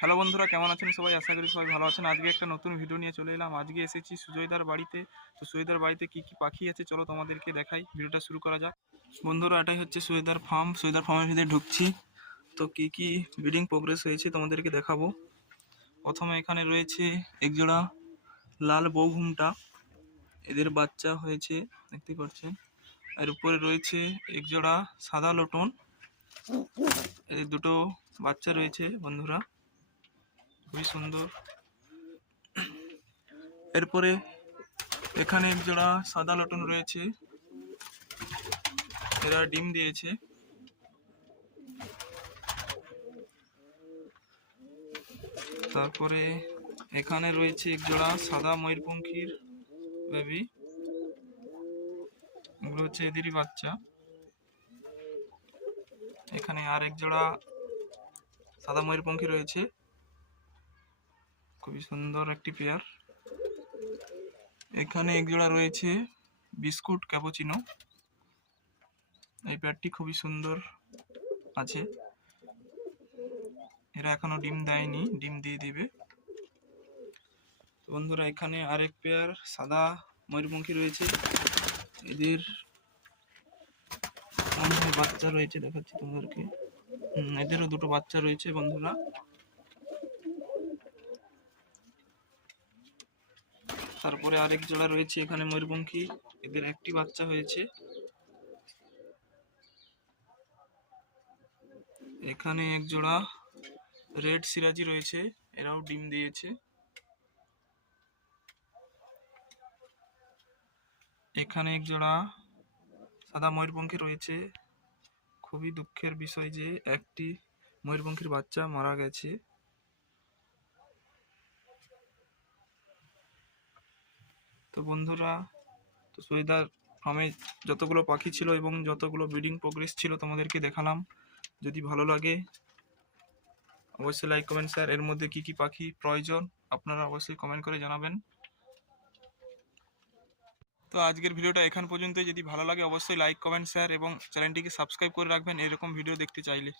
Hello বন্ধুরা, কেমন আছেন সবাই? আশা করি সবাই ভালো আছেন। আজকে একটা নতুন ভিডিও নিয়ে চলে এলাম। আজকে এসেছি সুজয়দার বাড়িতে। তো সুজয়দার বাড়িতে কি কি পাখি আছে চলো তোমাদেরকে দেখাই। ভিডিওটা শুরু করা যাক। বন্ধুরা, এটাই হচ্ছে সুজয়দার ফার্ম। সুজয়দার ফার্মের ভিতরে ঢুকছি। তো কি কি ব্রিডিং প্রোগ্রেস হয়েছে তোমাদেরকে দেখাবো। প্রথমে এখানে রয়েছে একজোড়া লাল বৌঘুমটা, এদের বাচ্চা হয়েছে দেখতে পাচ্ছেন। এর উপরে রয়েছে একজোড়া সাদা লটন, এদের দুটো বাচ্চা রয়েছে বন্ধুরা, খুবই সুন্দর। এরপরে এখানে একজোড়া সাদা লটন রয়েছে, এরা ডিম দিয়েছে। তারপরে এখানে রয়েছে একজোড়া সাদা ময়ূরপঙ্খীর বেবি, এগুলো হচ্ছে এদেরই বাচ্চা। এখানে আর এক জোড়া সাদা ময়ূরপঙ্খী রয়েছে, খুবই সুন্দর একটি পেয়ার। এখানে এক জোড়া রয়েছে বিস্কুট ক্যাপুচিনো, এই পেয়ারটি খুবই সুন্দর আছে। এরা এখনো ডিম দেয়নি, ডিম দিয়ে দিবে। বন্ধুরা, এখানে আরেক পেয়ার সাদা ময়ূরপঙ্খী রয়েছে, এদের বাচ্চা রয়েছে, দেখাচ্ছি তোমাদেরকে। এদেরও দুটো বাচ্চা রয়েছে বন্ধুরা। তারপরে আরেক জোড়া রয়েছে এখানে ময়ূরপঙ্খী, এদের একটি বাচ্চা হয়েছে। এখানে এক জোড়া রেড সিরাজি রয়েছে, এরাও ডিম দিয়েছে। এখানে এক জোড়া সাদা ময়ূরপঙ্খী রয়েছে। খুবই দুঃখের বিষয় যে একটি ময়ূরপঙ্খীর বাচ্চা মারা গেছে। তো বন্ধুরা, তো সুজয়দার ফার্মে যতগুলো পাখি ছিল এবং যতগুলো ব্রিডিং প্রোগ্রেস ছিল তোমাদেরকে দেখালাম। যদি ভালো লাগে অবশ্যই লাইক কমেন্ট শেয়ার। এর মধ্যে কি কি পাখি প্রয়োজন আপনারা অবশ্যই কমেন্ট করে জানাবেন। তো আজকের ভিডিওটা এখান পর্যন্ত। যদি ভালো লাগে অবশ্যই লাইক কমেন্ট শেয়ার এবং চ্যানেলটিকে সাবস্ক্রাইব করে রাখবেন এরকম ভিডিও দেখতে চাইলে।